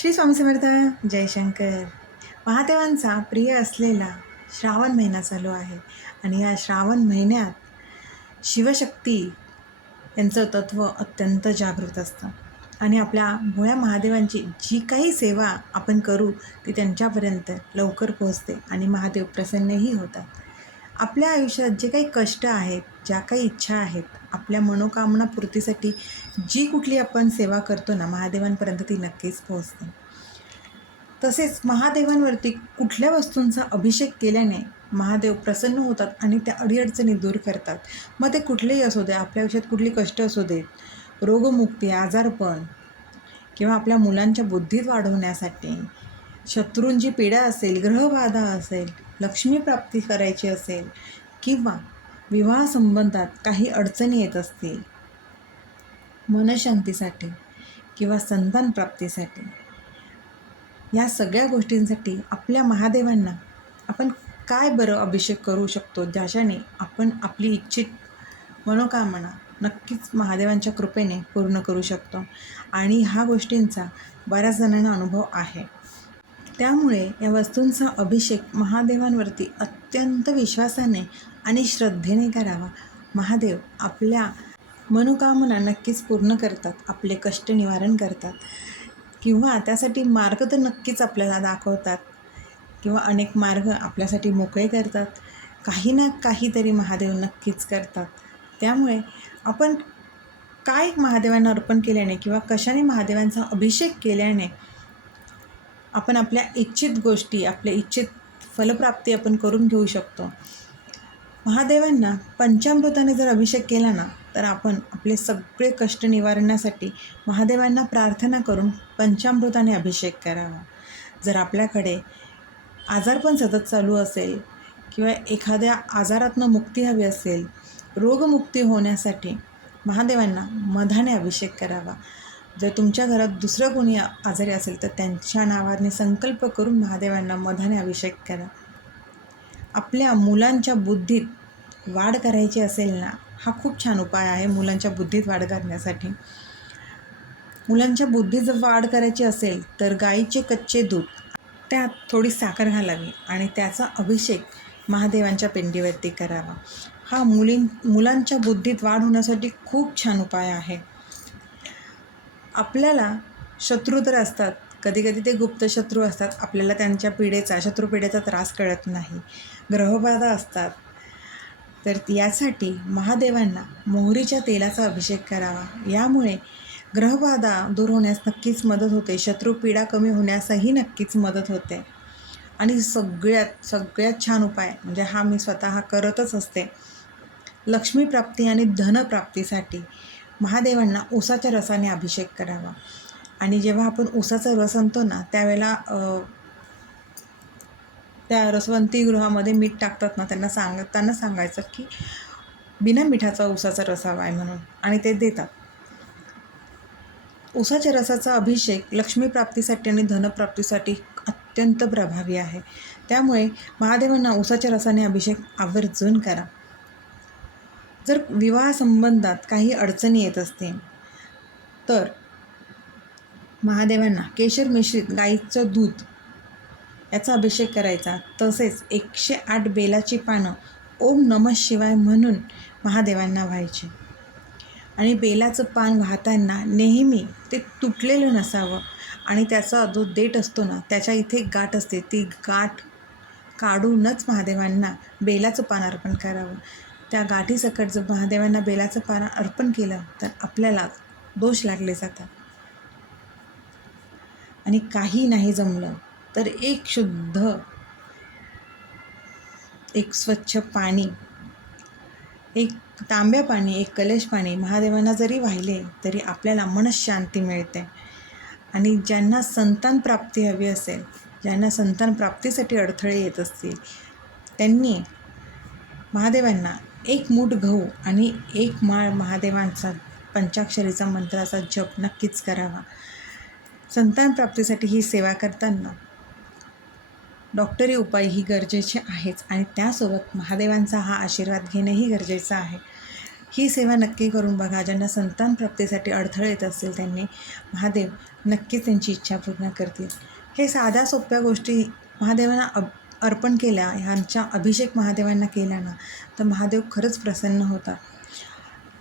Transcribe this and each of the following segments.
श्री स्वामी समर्थ जयशंकर महादेवांचा प्रिय असलेला श्रावण महिना चालू आहे आणि या श्रावण महिन्यात शिवशक्ती यांचं तत्त्व अत्यंत जागृत असतं. आणि आपल्या भोळ्या महादेवांची जी काही सेवा आपण करू ती त्यांच्यापर्यंत लवकर पोहोचते आणि महादेव प्रसन्नही होतात. आपल्या आयुष्यात जे काही कष्ट आहेत ज्या काही इच्छा आहेत आपल्या मनोकामना पूर्तीसाठी जी कुठली आपण सेवा करतो ना महादेवांपर्यंत ती नक्कीच पोहोचते. तसेच महादेवांवरती कुठल्या वस्तूंचा अभिषेक केल्याने महादेव प्रसन्न होतात आणि त्या अडीअडचणी दूर करतात. मग ते कुठलेही असू दे आपल्या आयुष्यात कुठली कष्ट असू देत रोगमुक्ती आजारपण किंवा आपल्या मुलांच्या बुद्धीत वाढवण्यासाठी शत्रूंची पीडा असेल ग्रहबाधा असेल लक्ष्मी प्राप्ती करायची असेल किंवा विवाह संबंधात काही अडचणी येत असतील मनशांतीसाठी किंवा संतान प्राप्तीसाठी या सगळ्या गोष्टींसाठी आपल्या महादेवांना आपण काय बरं अभिषेक करू शकतो ज्याच्याने आपण आपली इच्छित मनोकामना नक्कीच महादेवांच्या कृपेने पूर्ण करू शकतो. आणि ह्या गोष्टींचा बऱ्याच जणांना अनुभव आहे. त्यामुळे या वस्तूंचा अभिषेक महादेवांवरती अत्यंत विश्वासाने आणि श्रद्धेने करावा. महादेव आपल्या मनोकामना नक्कीच पूर्ण करतात आपले कष्ट निवारण करतात. किंवा त्यासाठी मार्ग तर नक्कीच आपल्याला दाखवतात किंवा अनेक मार्ग आपल्यासाठी मोकळे करतात. काही ना काहीतरी महादेव नक्कीच करतात. त्यामुळे आपण काय महादेवांना अर्पण केल्याने किंवा कशाने महादेवांचा अभिषेक केल्याने आपण आपल्या इच्छित गोष्टी आपल्या इच्छित फलप्राप्ती आपण करून घेऊ शकतो. महादेवांना पंचामृताने जर अभिषेक केला ना तर आपण आपले सगळे कष्ट निवारण्यासाठी महादेवांना प्रार्थना करून पंचामृताने अभिषेक करावा. जर आपल्याकडे आजार पण सतत चालू असेल किंवा एखाद्या आजारातनं मुक्ती हवी असेल रोगमुक्ती होण्यासाठी महादेवांना मधाने अभिषेक करावा. जर तुमच्या घरात दुसरं कोणी आजारी असेल तर त्यांच्या नावाने संकल्प करून महादेवांना मधाने अभिषेक करा. आपल्या मुलांच्या बुद्धीत वाढ करायची असेल ना हा खूप छान उपाय आहे मुलांच्या बुद्धीत वाढ करण्यासाठी. मुलांच्या बुद्धीत जर वाढ करायची असेल तर गाईचे कच्चे दूध त्यात थोडी साखर घालावी आणि त्याचा अभिषेक महादेवांच्या पिंडीवरती करावा. हा मुलीं मुलांच्या बुद्धीत वाढ होण्यासाठी खूप छान उपाय आहे. आपल्याला शत्रू तर असतात. कधी कधी ते गुप्त शत्रू असतात. आपल्याला त्यांच्या पिढेचा शत्रुपिढेचा त्रास कळत नाही. ग्रहबाधा असतात. तर यासाठी महादेवांना मोहरीच्या तेलाचा अभिषेक करावा. यामुळे ग्रहबाधा दूर होण्यास नक्कीच मदत होते. शत्रुपीडा कमी होण्यासही नक्कीच मदत होते. आणि सगळ्यात सगळ्यात छान उपाय म्हणजे हा मी स्वतः करतच असते. लक्ष्मीप्राप्ती आणि धनप्राप्तीसाठी महादेवांना ऊसाच्या रसाने अभिषेक करावा. आणि जेव्हा आपण ऊसाचा रस आणतो ना त्यावेळेला त्या रसवंतीगृहामध्ये मीठ टाकतात ना त्यांना सांगताना सांगायचं की बिना मिठाचा उसाचा रस हवा आहे म्हणून आणि ते देतात. उसाच्या रसाचा अभिषेक लक्ष्मीप्राप्तीसाठी आणि धनप्राप्तीसाठी अत्यंत प्रभावी आहे. त्यामुळे महादेवांना उसाच्या रसाने अभिषेक आवर्जून करा. जर विवाह संबंधात काही अडचणी येत असतील तर महादेवांना केशर मिश्रित गाईचं दूध याचा अभिषेक करायचा. तसेच एकशे आठ बेलाची पानं ओम नमः शिवाय म्हणून महादेवांना व्हायचे. आणि बेलाचं पान वाहताना नेहमी ते तुटलेलं नसावं आणि त्याचा जो देठ असतो ना त्याच्या इथे गाठ असते. ती गाठ काढूनच महादेवांना बेलाचं पान अर्पण करावं. त्या गाठीसकट जर महादेवांना बेलाचं पान अर्पण केलं तर आपल्याला दोष लागले जातात. आणि काही नाही जमलं तर एक शुद्ध एक स्वच्छ पाणी एक तांब्या पाणी एक कलश पाणी महादेवांना जरी वाहिले तरी आपल्याला मनशांती मिळते. आणि ज्यांना संतान प्राप्ती हवी असेल ज्यांना संतान प्राप्तीसाठी अडथळे येत असतील त्यांनी महादेवांना एक मूठ गहू आणि एक माळ महादेवांचा पंचाक्षरीचा मंत्राचा जप नक्कीच करावा. संतान प्राप्तीसाठी ही सेवा करताना डॉक्टरी उपाय ही गरजेचे आहेच आणि त्यासोबत महादेवांचा हा आशीर्वाद घेणंही गरजेचं आहे. ही सेवा नक्की करून बघा. ज्यांना संतान प्राप्तीसाठी अडथळे येत असतील त्यांनी महादेव नक्कीच त्यांची इच्छा पूर्ण करतील. हे साध्या सोप्या गोष्टी महादेवांना अब अर्पण केल्या. ह्यांच्या अभिषेक महादेवांना केला ना तर महादेव खरंच प्रसन्न होतात.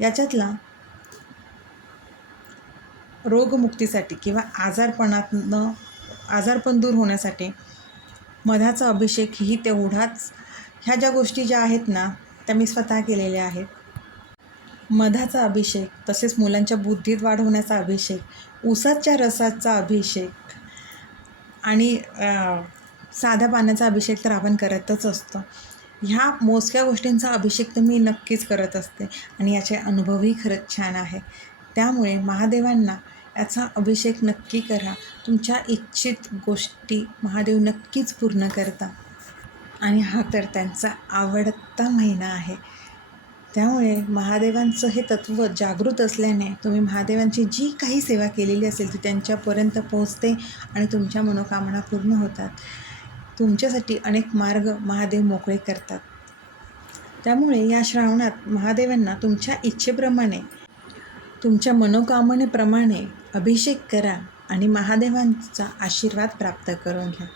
याच्यातला रोगमुक्तीसाठी किंवा आजारपणातनं आजारपण दूर होण्यासाठी मधाचा अभिषेक ही तेवढाच. ह्या ज्या गोष्टी ज्या आहेत ना त्या मी स्वतः केलेल्या आहेत. मधाचा अभिषेक तसेच मुलांच्या बुद्धीत वाढ होण्याचा अभिषेक उसाच्या रसाचा अभिषेक आणि साध्या पाण्याचा अभिषेक तर आपण करतच असतो. ह्या मोजक्या गोष्टींचा अभिषेक तर मी नक्कीच करत असते आणि याचे अनुभवही खरंच छान आहे. त्यामुळे महादेवांना याचा अभिषेक नक्की करा. तुमच्या इच्छित गोष्टी महादेव नक्कीच पूर्ण करता आणि हा तर त्यांचा आवडता महिना आहे. त्यामुळे महादेवांचं हे तत्त्व जागृत असल्याने तुम्ही महादेवांची जी काही सेवा केलेली असेल ती त्यांच्यापर्यंत पोहोचते आणि तुमच्या मनोकामना पूर्ण होतात. तुमच्यासाठी अनेक मार्ग महादेव मोकळे करतात. त्यामुळे या श्रावणात महादेवांना तुमच्या इच्छेप्रमाणे तुमच्या मनोकामनेप्रमाणे अभिषेक करा आणि महादेवांचा आशीर्वाद प्राप्त करून घ्या.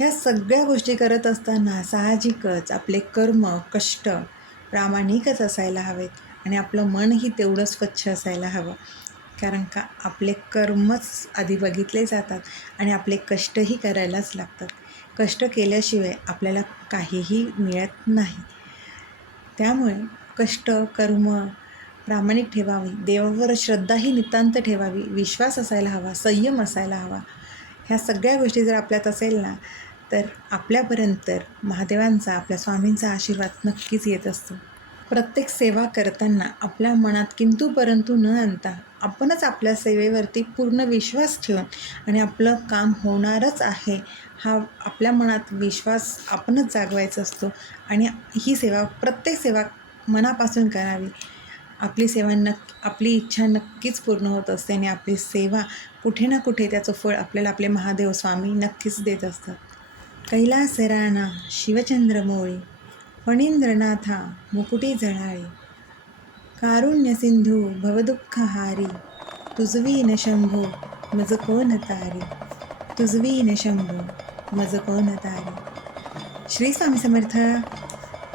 ह्या सगळ्या गोष्टी करत असताना साहजिकच आपले कर्म कष्ट प्रामाणिकच असायला हवेत आणि आपलं मनही तेवढं स्वच्छ असायला हवं. कारण का? आपले कर्मच आधी बघितले जातात आणि आपले कष्टही करायलाच लागतात. कष्ट केल्याशिवाय आपल्याला काहीही मिळत नाही. त्यामुळे कष्ट कर्म प्रामाणिक ठेवावी. देवावर श्रद्धा ही नितांत ठेवावी. विश्वास असायला हवा संयम असायला हवा. ह्या सगळ्या गोष्टी जर आपल्यात असेल ना तर आपल्यापर्यंत महादेवांचा आपल्या स्वामींचा आशीर्वाद नक्कीच येत असतो. प्रत्येक सेवा करताना आपल्या मनात किंतु परंतु न आणता आपणच आपल्या सेवेवरती पूर्ण विश्वास ठेवून आणि आपलं काम होणारच आहे हा आपल्या मनात विश्वास आपणच जागवायचा असतो. आणि ही सेवा प्रत्येक सेवा मनापासून करावी. आपली सेवा नक् आपली इच्छा नक्कीच पूर्ण होत असते आणि आपली सेवा कुठे ना कुठे त्याचं फळ आपल्याला आपले महादेव स्वामी नक्कीच देत असतात. कैलास राणा शिवचंद्र मोळी फणींद्रनाथा मुकुटी जळाळी कारुण्य सिंधू भवदुःखहारी तुझवी न शंभू मज कोण तारी तुझवी न शंभू मज कोण तारी. श्री स्वामी समर्थ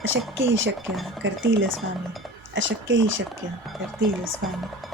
अशक्य ही शक्य करतील स्वामी. अशक्य ही शक्य. करतील स्वामी